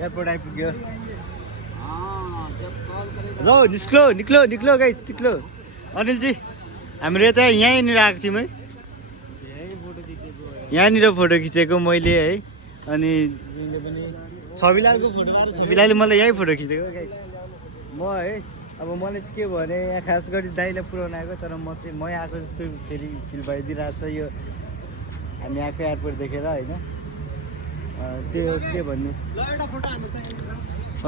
airport आइपुग्यो जो निस्क्लो निक्लो निक्लो guys निक्लो Anilji हाम्रो यता यहीँनिर आएको थियौँ है यहाँनिर फोटो खिचेको मैले है अनि छविलालको फोटो आएर छविलालले मलाई यहीँ फोटो खिचेको गाइस म है अब मलाई चाहिँ के भने यहाँ खास गरी दाइलाई पुऱ्याउन आएको तर म आएको जस्तो फेरि फिल भइदिइरहेको छ यो हामी आएको एयरपोर्ट देखेर होइन त्यो के भन्नु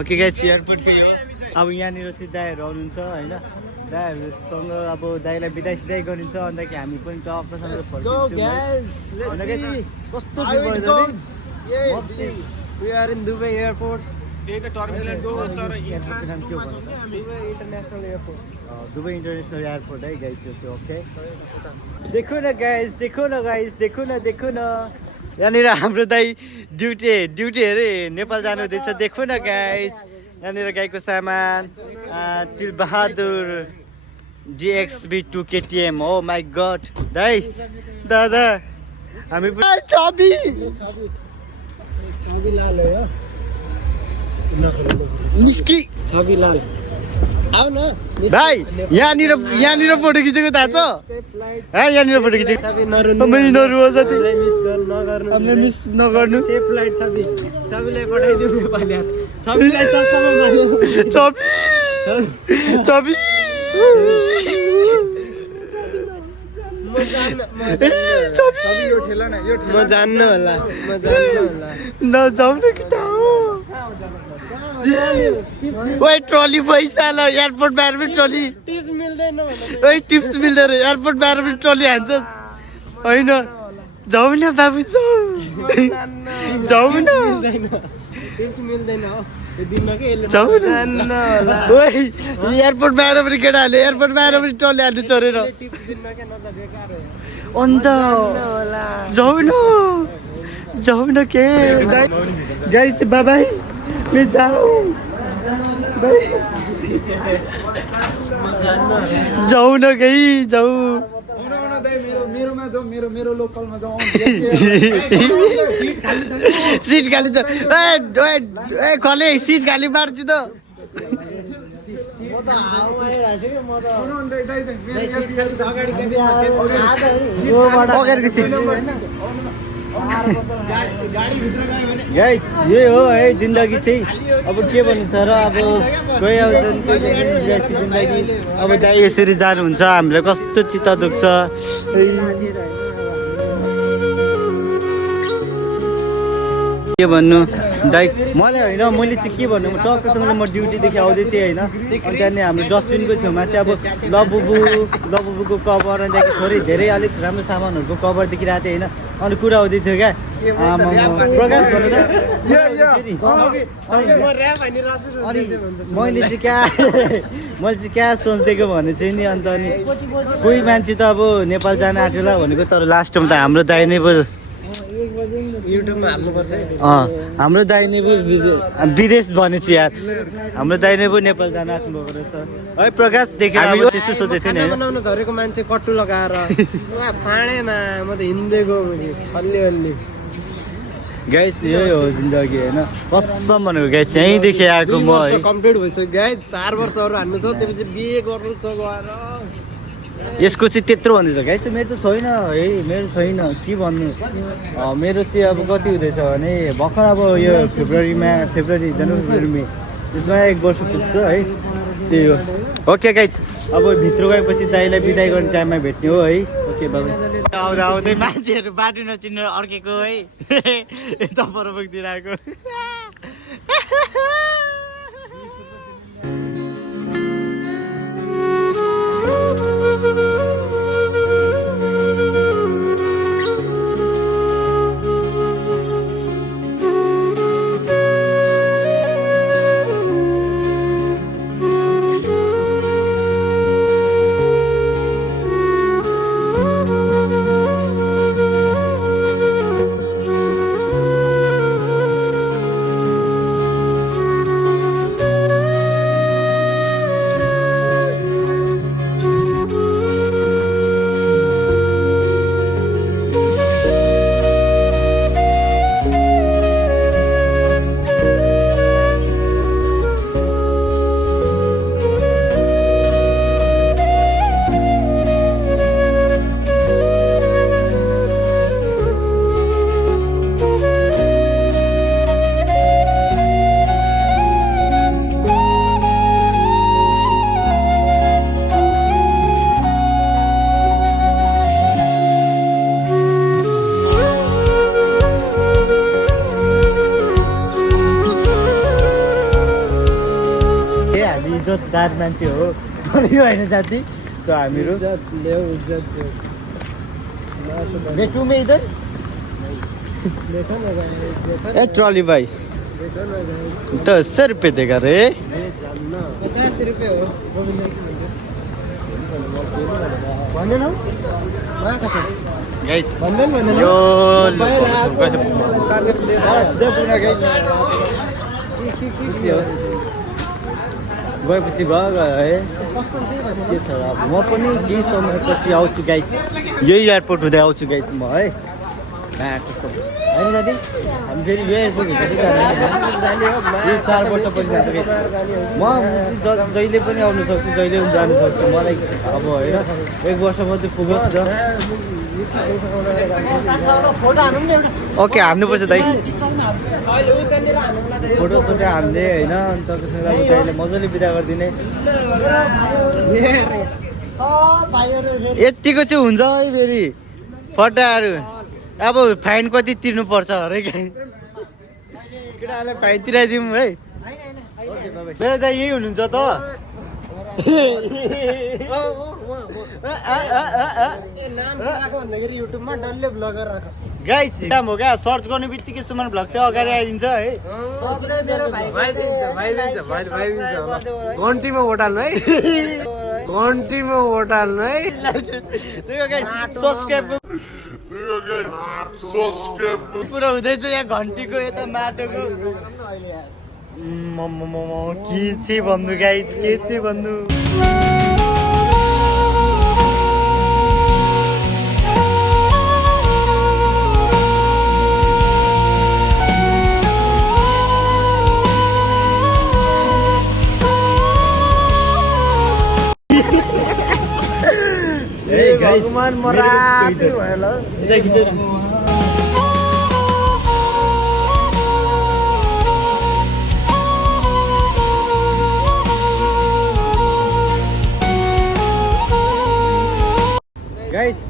ओके गाइस एयरपोर्टकै हो अब यहाँनिर चाहिँ दाइहरू आउनुहुन्छ होइन दाइहरूसँग अब दाइलाई बिदाई सिदाई गरिन्छ अन्तखेरि हामी पनि टक्कसँग दुबई एयरपोर्ट इन्टरनेसनल एयरपोर्ट है गाइस यो चाहिँ ओके देखो न गाइस देखो न यहाँनिर हाम्रो दाइ ड्युटी अरे नेपाल जानु हुँदैछ देखो न गाइस यहाँनिर गाईको सामान तिल बहादुर DXB2 KTM हो माई गड दाइ दादा हामी छवि लाल हो निस्की छवि लाल आउ न भाइ यहाँनिर फोटो खिचेको थाहा छ यहाँनिर फोटो खिचेको नरु हो साथी मिस नगर्नु सेफ फ्लाइट छविलाई पठाइदिउ नेपाली छविलाई छवि म जान्नु होला नजाउँ न कि ओइ ट्रली पैसा ल एयरपोर्ट बाहिर पनि ट्रली टिप्स मिल्दैन एयरपोर्ट बाहिर पनि ट्रली हान्छस् होइन जाउँ न बाबु जाउँ न एयरपोर्ट बाहिर पनि केटाहरूले एयरपोर्ट बाहिर पनि ट्रली हाल्नु चोरेर अन्त जाउँ न के गाइस बाबाई मैं जाऊँ न गई जाऊँ मेरो लोकलमा जाऊँ सीट खाली छ खले सीट खाली मार्छु त अगाडिको सिट गाइस यही हो है जिन्दगी चाहिँ अब के भन्नु छ र अब कोही आउँछन् जिन्दगी अब दाइ यसरी जानुहुन्छ हामीलाई कस्तो चित्त दुख्छ के भन्नु दाइ मलाई होइन मैले चाहिँ के भन्नु टक्कसँग म ड्युटीदेखि आउँदै थिएँ होइन अनि त्यहाँदेखि हाम्रो डस्टबिनको छेउमा चाहिँ अब लबुबुको कभर अनि त्यहाँदेखि थोरै धेरै अलिक राम्रो सामानहरूको कभर देखिरहेको थिएँ होइन अनि कुरा आउँदै थियो क्या प्रकाश भन्नु त अनि मैले चाहिँ क्या सोच्दिएको भने चाहिँ नि अन्त अनि कोही मान्छे त अब नेपाल जान आँटेला भनेको तर लास्टमा त हाम्रो दाइ नै पो हाम्रो दाइ नै पो विदेश भनेपछि यार हाम्रो दाइ नै पो नेपाल जान आँट्नु भएको रहेछ है प्रकाश देखेर हामी त्यस्तो सोचेको थिएन बनाउनु धरेको मान्छे कट्टु लगाएर फाँडेमा म त हिँड्दै गयो अलि गाइस यही हो जिन्दगी होइन कसम भनेको गाइस यहीँदेखि आएको म कम्प्लिट भइसक्यो गाइस 4 वर्षहरू हान्नु छ त्यसपछि बिहे गर्नु छ गएर यसको चाहिँ त्यत्रो भन्दैछ गाइस मेरो त छैन है मेरो छैन के भन्नु मेरो चाहिँ अब कति हुँदैछ भने भर्खर अब यो फेब्रुअरी जनवरी मे त्यसमा 1 वर्ष पुग्छ है त्यही हो ओके गाइस अब भित्र गएपछि दाइलाई बिदाई गर्ने टाइममा भेट्ने हो है ओके बाबा आउँदै मान्छेहरू बाटो नचिनेर अर्केको है यता परबोकतिर आएको इज्जतदार मान्छे हो पनि होइन साथी सो हामीहरू बैठू में इधर ए ट्रॉली भाई 10 रुपये देगा रे 50 रुपये हो भन्दैन गाइस भन्दैन यो गएपछि भयो है के छ अब म पनि केही समयपछि आउँछु गाइस यही एयरपोर्ट हुँदै आउँछु गाइस म है कसम होइन दादी हामी फेरि यो एयरपोर्ट हुँदै जाने हो 4 वर्षपछि जान्छ म जहिले पनि आउनु सक्छु जहिले पनि जानु सक्छु मलाई अब होइन 1 वर्ष मात्रै पुगोस् न ओके हान्नुपर्छ दाइ फोटो सोटो हान्ने होइन अनि तपाईँसँग अब दाइले मजाले बिदा गरिदिने यतिको चाहिँ हुन्छ है फेरि फटाहरू अब फाइन कति तिर्नु पर्छ अरे केटाहरूलाई फाइन तिराइदिउँ है मेरो दाइ यही हुनुहुन्छ त गाइस काम हो क्या सर्च गर्ने बित्तिकै सुमन भ्लग चाहिँ अगाडि आइदिन्छ है घन्टीमा होटल है घन्टीमा होटल है सब्सक्राइब पुरा हुँदैछ यहाँ घन्टीको यता माटोको के चाहिँ भन्नु गाइस के चाहिँ भन्नु भगवान मराती भयो ल गाइस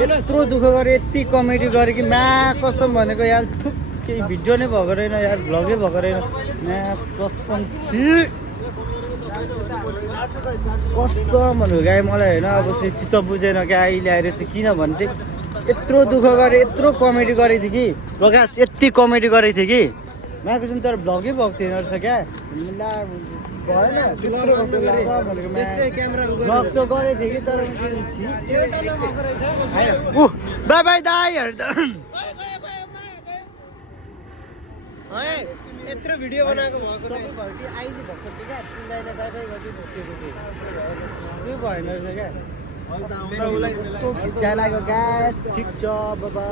यत्रो दुःख गरे यति कमेडी गरे कि मा कसम भनेको यार थुप केही भिडियो नै भएको रहेन यार भ्लगै भएको रहेन मा कसम छि कसम भनेको गाई मलाई होइन अब चाहिँ चित्त बुझेन क्या अहिले आएर चाहिँ किनभने चाहिँ यत्रो दुःख गरे यत्रो कमेडी गरेको थिएँ कि प्रकाश यति कमेडी गरेको थिएँ कि माको चाहिँ तर भ्लगै भएको थिएन रहेछ क्या भ्लग त गरेको थिएँ कि तर बाई बाई दाइहरू त यत्रो भिडियो बनाएको भएको सबै भयो कि अहिले भर्खर क्या तिनलाई बाई बाई गर्दै निस्केको चाहिँ त्यो भएन रहेछ क्या कस्तो खिच्चा लाग्यो क्या ठिक छ बाबा